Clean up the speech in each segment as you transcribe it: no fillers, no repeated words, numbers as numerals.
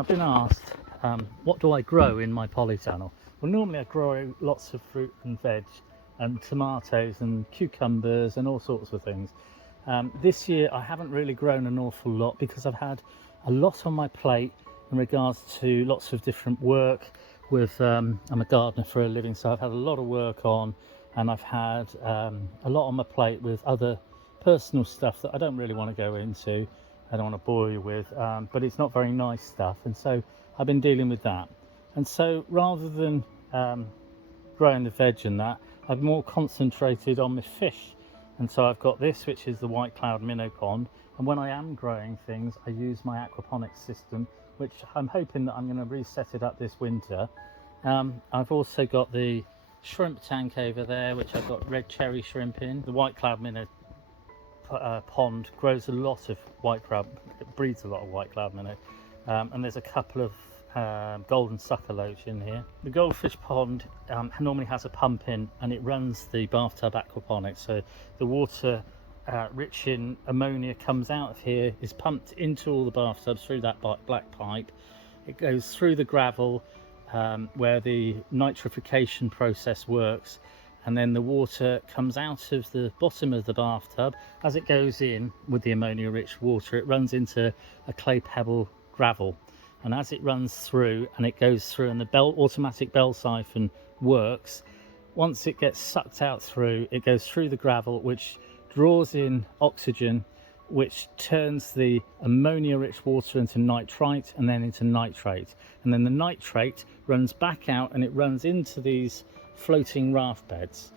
I've been asked, what do I grow in my polytunnel? Well, normally I grow lots of fruit and veg and tomatoes and cucumbers and all sorts of things. This year I haven't really grown an awful lot because I've had a lot on my plate in regards to lots of different work with, I'm a gardener for a living, so I've had a lot of work on, and I've had a lot on my plate with other personal stuff that I don't really want to go into. I don't want to bore you with, but it's not very nice stuff, and so I've been dealing with that. And so rather than growing the veg and that, I've more concentrated on my fish. And so I've got this, which is the white cloud minnow pond, and when I am growing things I use my aquaponics system, which I'm hoping that I'm going to reset it up this winter. I've also got the shrimp tank over there, which I've got red cherry shrimp in. The white cloud minnow pond grows a lot of white crab, it breeds a lot of white cloud minnow, and there's a couple of golden sucker loach in here. The goldfish pond normally has a pump in, and it runs the bathtub aquaponics, so the water rich in ammonia comes out of here, is pumped into all the bathtubs through that black pipe. It goes through the gravel where the nitrification process works, and then the water comes out of the bottom of the bathtub. As it goes in with the ammonia rich water, it runs into a clay pebble gravel, and as it runs through and it goes through and the automatic bell siphon works, once it gets sucked out through, it goes through the gravel, which draws in oxygen, which turns the ammonia rich water into nitrite and then into nitrate, and then the nitrate runs back out and it runs into these floating raft beds,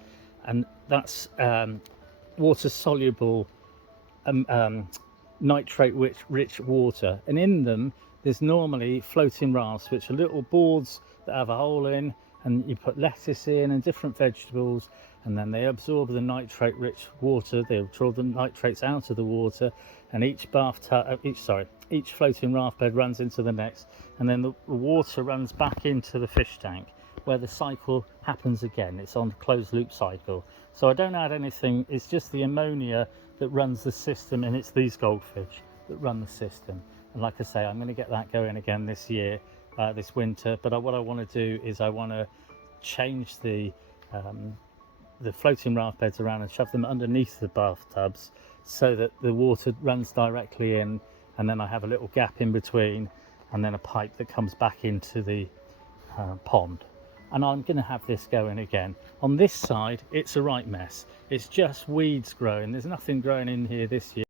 and that's water soluble nitrate rich water, and in them there's normally floating rafts, which are little boards that have a hole in, and you put lettuce in and different vegetables, and then they absorb the nitrate rich water, they draw the nitrates out of the water, and each floating raft bed runs into the next, and then the water runs back into the fish tank where the cycle happens again. It's on a closed loop cycle, so I don't add anything. It's just the ammonia that runs the system, and it's these goldfish that run the system. And like I say, I'm going to get that going again this year, this winter. But what I want to do is I want to change the floating raft beds around and shove them underneath the bathtubs so that the water runs directly in, and then I have a little gap in between, and then a pipe that comes back into the pond. And I'm going to have this going again. On this side it's a right mess, it's just weeds growing, there's nothing growing in here this year.